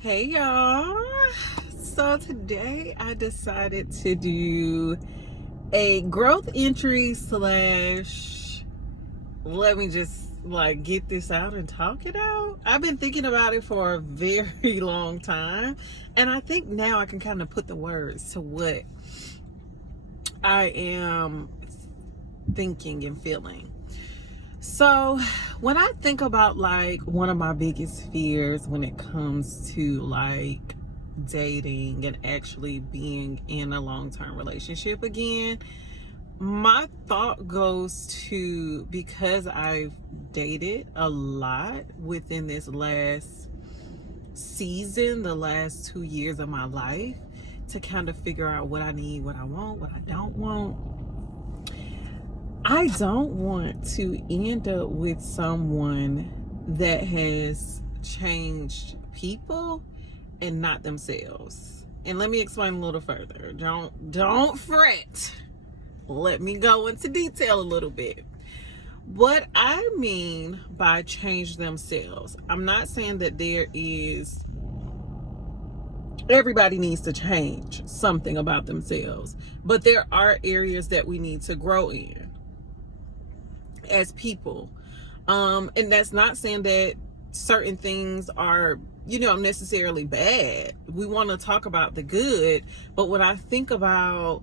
Hey y'all. So today I decided to do a growth entry slash let me just get this out and talk it out. I've been thinking about it for a very long time, and I think now I can kind of put the words to what I am thinking and feeling. So when I think about one of my biggest fears when it comes to dating and actually being in a long-term relationship again, my thought goes to, because I've dated a lot within this last season, the last 2 years of my life, to kind of figure out what I need, what I want, what I don't want. I don't want to end up with someone that has changed people and not themselves. And let me explain a little further. Don't fret. Let me go into detail a little bit. What I mean by change themselves, I'm not saying that everybody needs to change something about themselves, but there are areas that we need to grow in as people. And that's not saying that certain things are necessarily bad. We want to talk about the good, but when I think about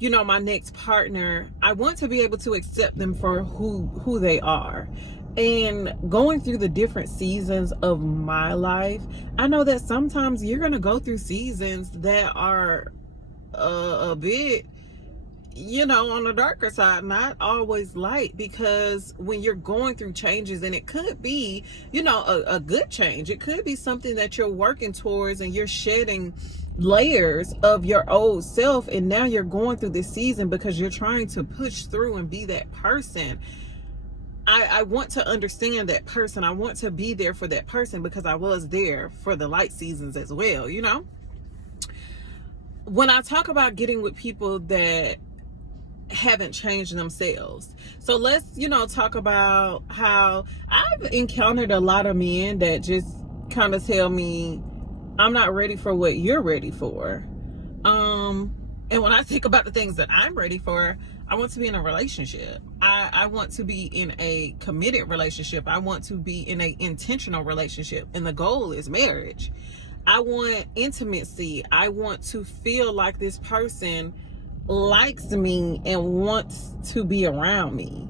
my next partner, I want to be able to accept them for who they are. And going through the different seasons of my life, I know that sometimes you're going to go through seasons that are a bit on the darker side, not always light, because when you're going through changes, and it could be a good change, it could be something that you're working towards and you're shedding layers of your old self, and now you're going through this season because you're trying to push through and be that person. I want to understand that person. I want to be there for that person because I was there for the light seasons as well. When I talk about getting with people that haven't changed themselves, so let's talk about how I've encountered a lot of men that just kind of tell me, I'm not ready for what you're ready for. And when I think about the things that I'm ready for, I want to be in a relationship. I want to be in a committed relationship. I want to be in a intentional relationship, and the goal is marriage. I want intimacy. I want to feel like this person likes me and wants to be around me.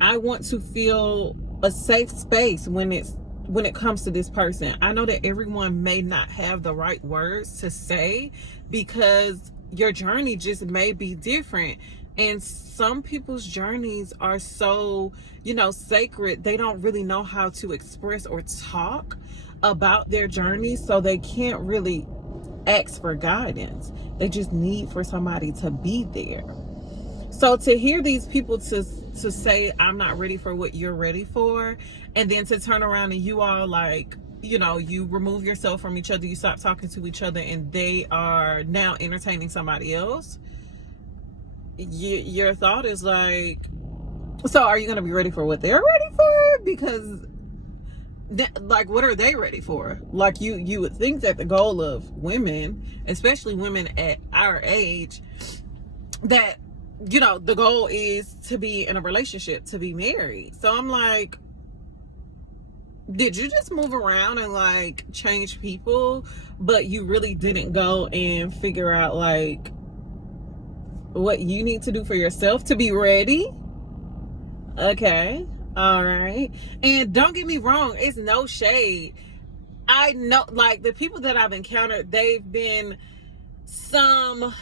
I want to feel a safe space when it comes to this person. I know that everyone may not have the right words to say because your journey just may be different. And some people's journeys are so, sacred. They don't really know how to express or talk about their journey, so they can't really ask for guidance. They just need for somebody to be there. So to hear these people to say, I'm not ready for what you're ready for, and then to turn around and you all you remove yourself from each other, you stop talking to each other, and they are now entertaining somebody else, your thought is so are you going to be ready for what they're ready for? Because what are they ready for? You would think that the goal of women, especially women at our age, that the goal is to be in a relationship, to be married. So I'm like, did you just move around and change people, but you really didn't go and figure out what you need to do for yourself to be ready? Okay, all right. And don't get me wrong, it's no shade. I know the people that I've encountered, they've been some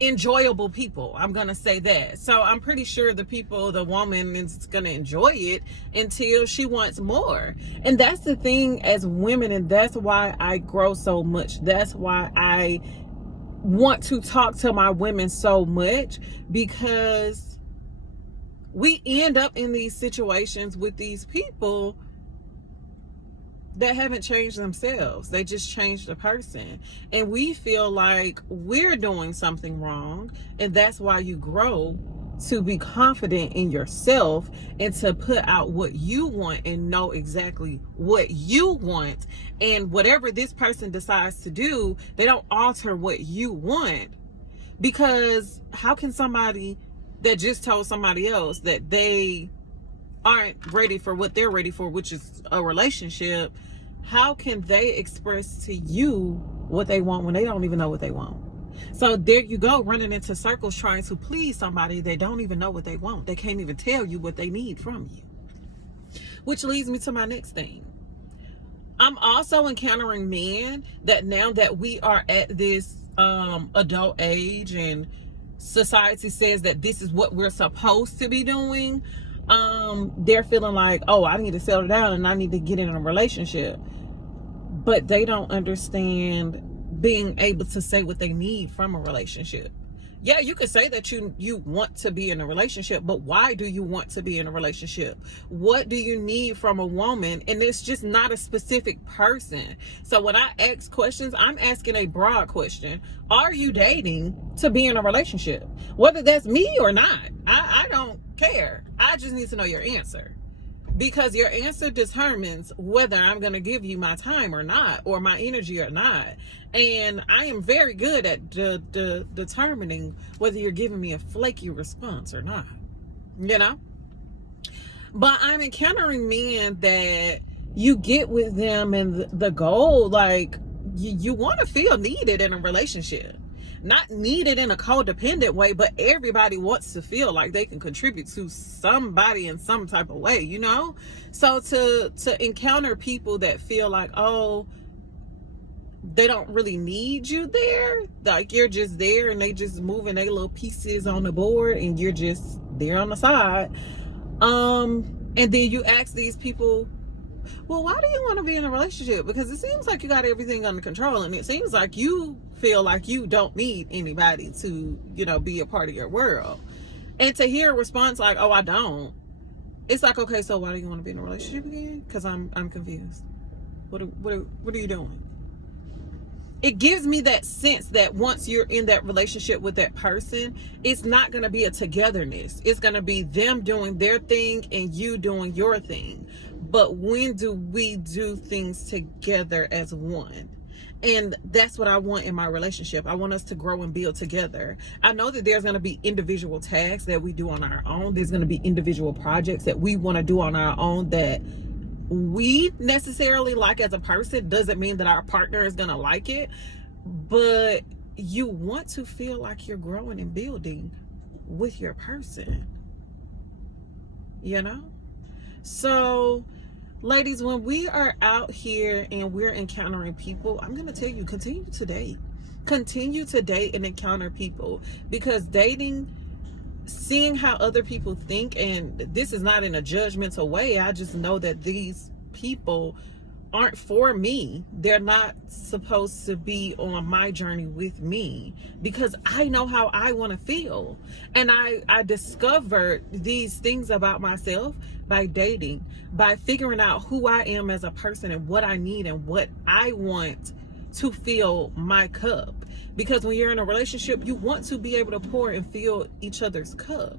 enjoyable people, I'm gonna say that. So I'm pretty sure the woman is gonna enjoy it until she wants more. And that's the thing as women, and that's why I grow so much. That's why I want to talk to my women so much, because we end up in these situations with these people that haven't changed themselves. They just changed the person. And we feel like we're doing something wrong, and that's why you grow to be confident in yourself and to put out what you want and know exactly what you want. And whatever this person decides to do, they don't alter what you want. Because how can somebody that just told somebody else that they aren't ready for what they're ready for, which is a relationship, how can they express to you what they want when they don't even know what they want? So there you go, running into circles trying to please somebody that don't even know what they want. They can't even tell you what they need from you. Which leads me to my next thing. I'm also encountering men that now that we are at this adult age and society says that this is what we're supposed to be doing, they're feeling like, oh, I need to settle down and I need to get in a relationship. But they don't understand being able to say what they need from a relationship. Yeah, you could say that you want to be in a relationship, but why do you want to be in a relationship? What do you need from a woman? And it's just not a specific person. So when I ask questions, I'm asking a broad question. Are you dating to be in a relationship? Whether that's me or not, I don't care. I just need to know your answer. Because your answer determines whether I'm going to give you my time or not, or my energy or not. And I am very good at determining whether you're giving me a flaky response or not, you know? But I'm encountering men that you get with them and the goal, like, you want to feel needed in a relationship. Not needed in a codependent way, but everybody wants to feel like they can contribute to somebody in some type of way, you know? So to encounter people that feel like, oh, they don't really need you there, like you're just there and they just moving their little pieces on the board and you're just there on the side. And then you ask these people, well, why do you want to be in a relationship? Because it seems like you got everything under control, and it seems like you feel like you don't need anybody to, you know, be a part of your world. And to hear a response like, oh, I don't, it's like, okay, so why do you want to be in a relationship again? Because I'm confused. What are you doing? It gives me that sense that once you're in that relationship with that person, it's not going to be a togetherness. It's going to be them doing their thing and you doing your thing. But when do we do things together as one? And that's what I want in my relationship. I want us to grow and build together. I know that there's going to be individual tasks that we do on our own. There's going to be individual projects that we want to do on our own that we necessarily like as a person. Doesn't mean that our partner is going to like it, but you want to feel like you're growing and building with your person, you know? So ladies, when we are out here and we're encountering people, I'm going to tell you, continue to date and encounter people, because dating, seeing how other people think, and this is not in a judgmental way, I just know that these people aren't for me. They're not supposed to be on my journey with me, because I know how I want to feel. And I discovered these things about myself by dating, by figuring out who I am as a person and what I need and what I want to fill my cup. Because when you're in a relationship, you want to be able to pour and fill each other's cup.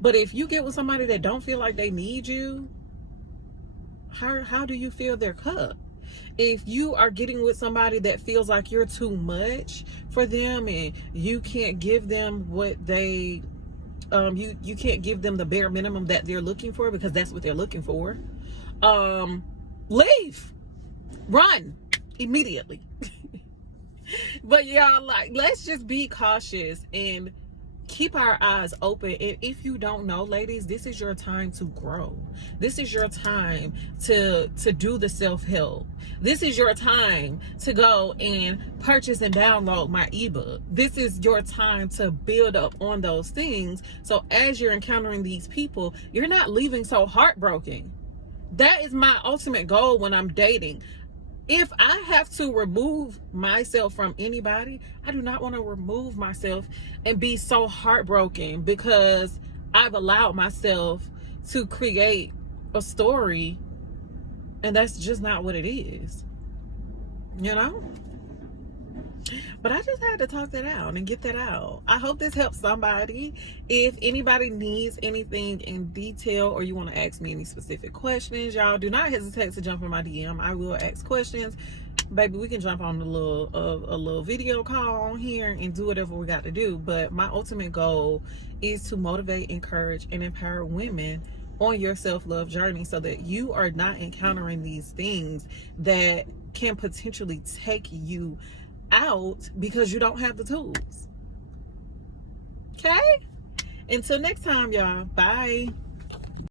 But if you get with somebody that don't feel like they need you, how do you fill their cup? If you are getting with somebody that feels like you're too much for them and you can't give them what they you can't give them the bare minimum that they're looking for, because that's what they're looking for, leave, run immediately. But y'all, like, let's just be cautious and keep our eyes open. And if you don't know, ladies, this is your time to grow. This is your time to do the self-help. This is your time to go and purchase and download my ebook. This is your time to build up on those things. So as you're encountering these people, you're not leaving so heartbroken. That is my ultimate goal when I'm dating. If I have to remove myself from anybody, I do not want to remove myself and be so heartbroken because I've allowed myself to create a story and that's just not what it is, you know? But I just had to talk that out and get that out. I hope this helps somebody. If anybody needs anything in detail or you want to ask me any specific questions, y'all do not hesitate to jump in my DM. I will ask questions. Baby, we can jump on a little video call on here and do whatever we got to do. But my ultimate goal is to motivate, encourage, and empower women on your self-love journey so that you are not encountering these things that can potentially take you out because you don't have the tools. Okay? Until next time, y'all. Bye.